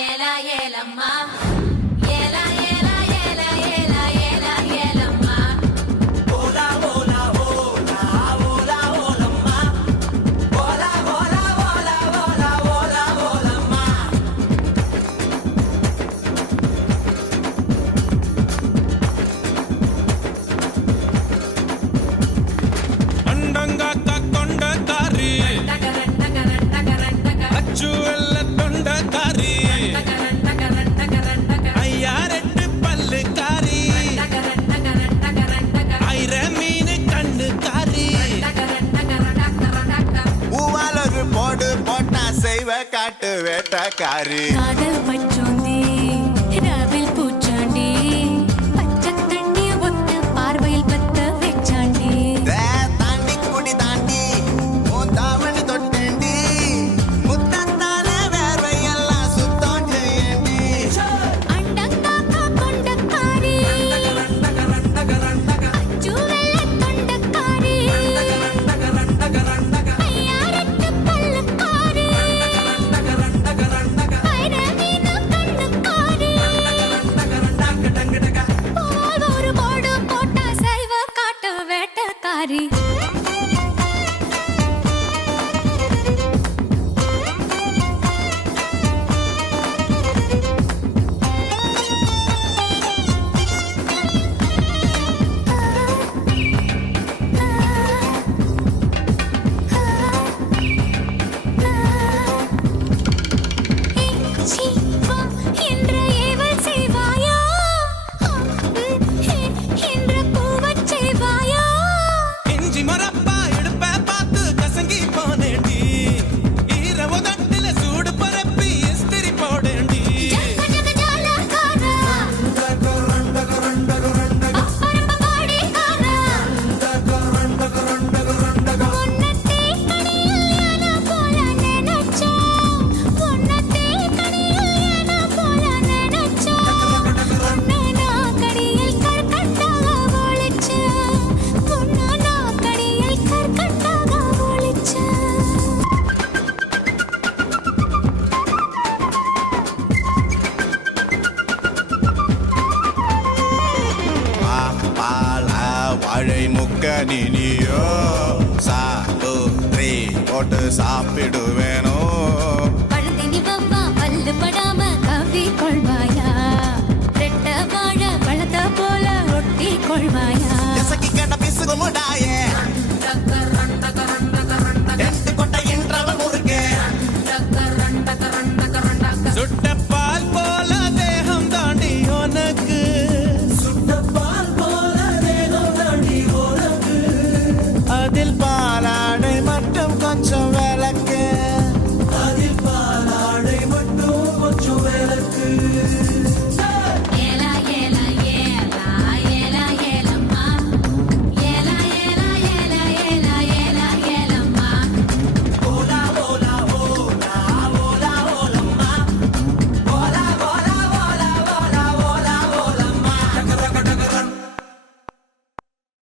ஏலா ஏலம்மா ஏலா ஏலா ஏலா ஏலா ஏலா ஏலம்மா ஓலா ஓலா ஓலா ஓலா ஓலம்மா ஓலா ஓலா ஓலா ஓலா ஓலா ஓலம்மா அண்டங்காக்கா கொண்டக்காரி அச்சு வெள்ள தொண்டக்காரி ஐயாரெட்டு பல்லுக்காரி ஐர மீன் கண்ணுக்காரி பூவாலொரு போடு போட்டா செய்வ காட்டு வேட்டக்காரி காதல் பச்சோந்தி ராவில் பூச்சாண்டி பச்சை தண்ணி ஒத்து பார்வையில் பத்த வெச்சாண்டி தாண்டி குடி தாண்டி உன் தாவணி தொட்டேண்டி முத்தத்தான வேர்வையெல்லாம் சுத்தம் செய்யண்டி அண்டங்காக்கா கொண்டக்காரி அச்சு வெள்ள தொண்டக்காரி ஐயாரெட்டு பல்லுக்காரி ஐர மீனு கண்ணுக்காரி போல் ஒரு போடு போட்டா சைவ காட்டு வேட்டக்காரி என்ற ஏவல் செய்வாயா என்ற பூவச் செய்வாயா இஞ்சி மரப்பா எடுப்ப பார்த்து கசங்கி போனேண்டி ஈர உதட்டில சூடு பரப்பி இஸ்திரி போடேண்டி ஜகஜாலகாரா அப்பரம்பபாடிகாரா உன்னத்தே கனியில் யானா போல நினைச்சா உன்னத்தே கனியில் யானா போல நினைச்சா உன்னனா கடியில் கற்கண்டாக ஒளிச்சா உன்னனா கடியில் கற்கண்டாக ஒளிச்சா பால வாழை முக்க நீனியோ சாப்பிட்டு போட்டு சாப்பிடுவேனோ பழுதினி வவ்வா பல்லு படாம கவ்வி கொள்வாயா ரெட்ட வாழ பழத்த போல ஒட்டி கொள்வாயா எசக்கி கண்ட பிசுகு முடாயே எட்டு கொட்டை என்றவன் முருகே சுட்ட பால் போல தேகம் தாண்டி உனக்கு சுட்டப்பால் போல தேகம் தாண்டி உனக்கு அதில் பாலாடை மட்டும் கொஞ்சம் விளக்கு அதில் பாலாடை மட்டும் கொஞ்சம் விளக்கு